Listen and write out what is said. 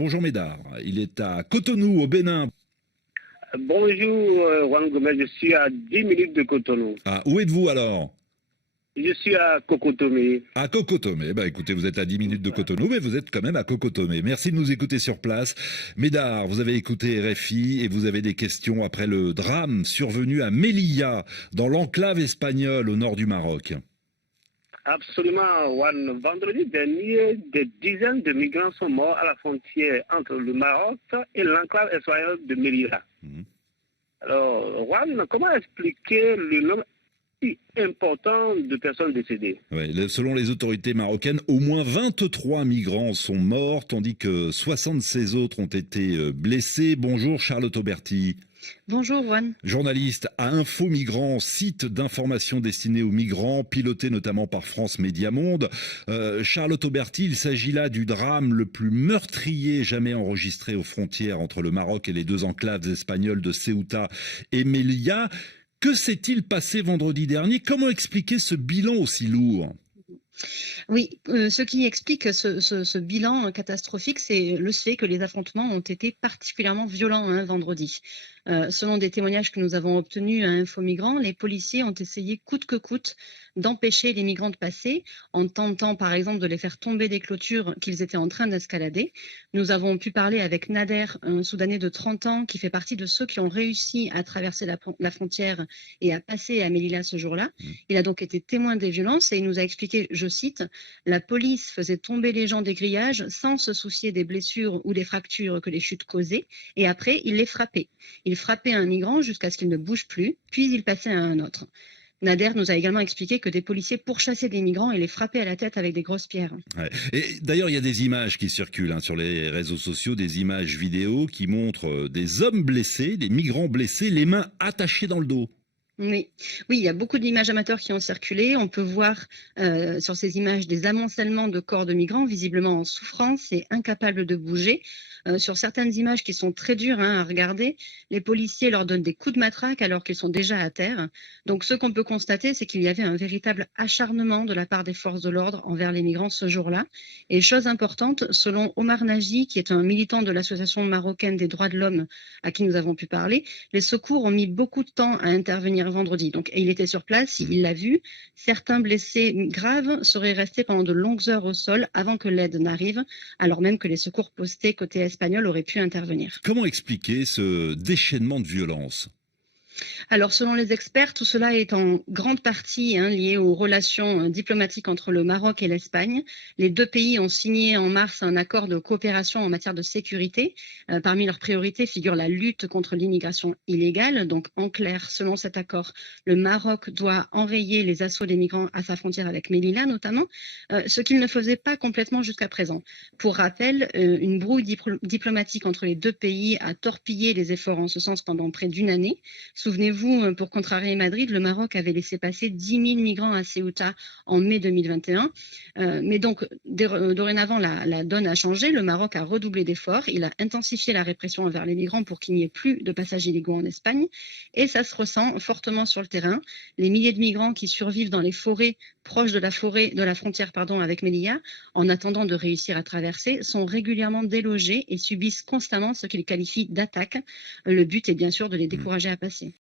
Bonjour Médard, il est à Cotonou, au Bénin. Bonjour, Juan Gomez, je suis à 10 minutes de Cotonou. Ah, où êtes-vous alors? Je suis à Kokotomé. À Cocotomé. Bah écoutez, vous êtes à 10 minutes de Cotonou, mais vous êtes quand même à Cocotomé. Merci de nous écouter sur place. Médard, vous avez écouté RFI et vous avez des questions après le drame survenu à Melilla, dans l'enclave espagnole au nord du Maroc. Absolument, Juan. Vendredi dernier, des dizaines de migrants sont morts à la frontière entre le Maroc et l'enclave espagnole de Melilla. Mhm. Alors, Juan, comment expliquer le nombre si important de personnes décédées? Ouais, selon les autorités marocaines, au moins 23 migrants sont morts, tandis que 76 autres ont été blessés. Bonjour Charlotte Auberti. Bonjour Juan. Journaliste à Info Migrants, site d'information destiné aux migrants, piloté notamment par France Média Monde. Charlotte Auberti, il s'agit là du drame le plus meurtrier jamais enregistré aux frontières entre le Maroc et les deux enclaves espagnoles de Ceuta et Melilla. Que s'est-il passé vendredi dernier? Comment expliquer ce bilan aussi lourd? Oui, ce qui explique ce bilan catastrophique, c'est le fait que les affrontements ont été particulièrement violents vendredi. Selon des témoignages que nous avons obtenus à Info Migrants, les policiers ont essayé coûte que coûte d'empêcher les migrants de passer, en tentant par exemple de les faire tomber des clôtures qu'ils étaient en train d'escalader. Nous avons pu parler avec Nader, un Soudanais de 30 ans, qui fait partie de ceux qui ont réussi à traverser la frontière et à passer à Melilla ce jour-là. Il a donc été témoin des violences et il nous a expliqué, je cite, « La police faisait tomber les gens des grillages sans se soucier des blessures ou des fractures que les chutes causaient, et après, il les frappait. Il frappait un migrant jusqu'à ce qu'il ne bouge plus, puis il passait à un autre. » Nader nous a également expliqué que des policiers pourchassaient des migrants et les frappaient à la tête avec des grosses pierres. Ouais. Et d'ailleurs, il y a des images qui circulent sur les réseaux sociaux, des images vidéo qui montrent des hommes blessés, des migrants blessés, les mains attachées dans le dos. Oui, il y a beaucoup d'images amateurs qui ont circulé. On peut voir sur ces images des amoncellements de corps de migrants, visiblement en souffrance et incapables de bouger. Sur certaines images qui sont très dures à regarder, les policiers leur donnent des coups de matraque alors qu'ils sont déjà à terre. Donc ce qu'on peut constater, c'est qu'il y avait un véritable acharnement de la part des forces de l'ordre envers les migrants ce jour-là. Et chose importante, selon Omar Nagy, qui est un militant de l'association marocaine des droits de l'homme à qui nous avons pu parler, les secours ont mis beaucoup de temps à intervenir vendredi. Donc, il était sur place, il l'a vu. Certains blessés graves seraient restés pendant de longues heures au sol avant que l'aide n'arrive, alors même que les secours postés côté espagnol auraient pu intervenir. Comment expliquer ce déchaînement de violence? Alors, selon les experts, tout cela est en grande partie lié aux relations diplomatiques entre le Maroc et l'Espagne. Les deux pays ont signé en mars un accord de coopération en matière de sécurité. Parmi leurs priorités figure la lutte contre l'immigration illégale. Donc, en clair, selon cet accord, le Maroc doit enrayer les assauts des migrants à sa frontière avec Melilla, notamment, ce qu'il ne faisait pas complètement jusqu'à présent. Pour rappel, une brouille diplomatique entre les deux pays a torpillé les efforts en ce sens pendant près d'une année. Souvenez-vous, pour contrarier Madrid, le Maroc avait laissé passer 10 000 migrants à Ceuta en mai 2021. Mais donc, dorénavant, la donne a changé. Le Maroc a redoublé d'efforts. Il a intensifié la répression envers les migrants pour qu'il n'y ait plus de passages illégaux en Espagne. Et ça se ressent fortement sur le terrain. Les milliers de migrants qui survivent dans les forêts proches de la frontière avec Melilla, en attendant de réussir à traverser, sont régulièrement délogés et subissent constamment ce qu'ils qualifient d'attaque. Le but est bien sûr de les décourager à passer.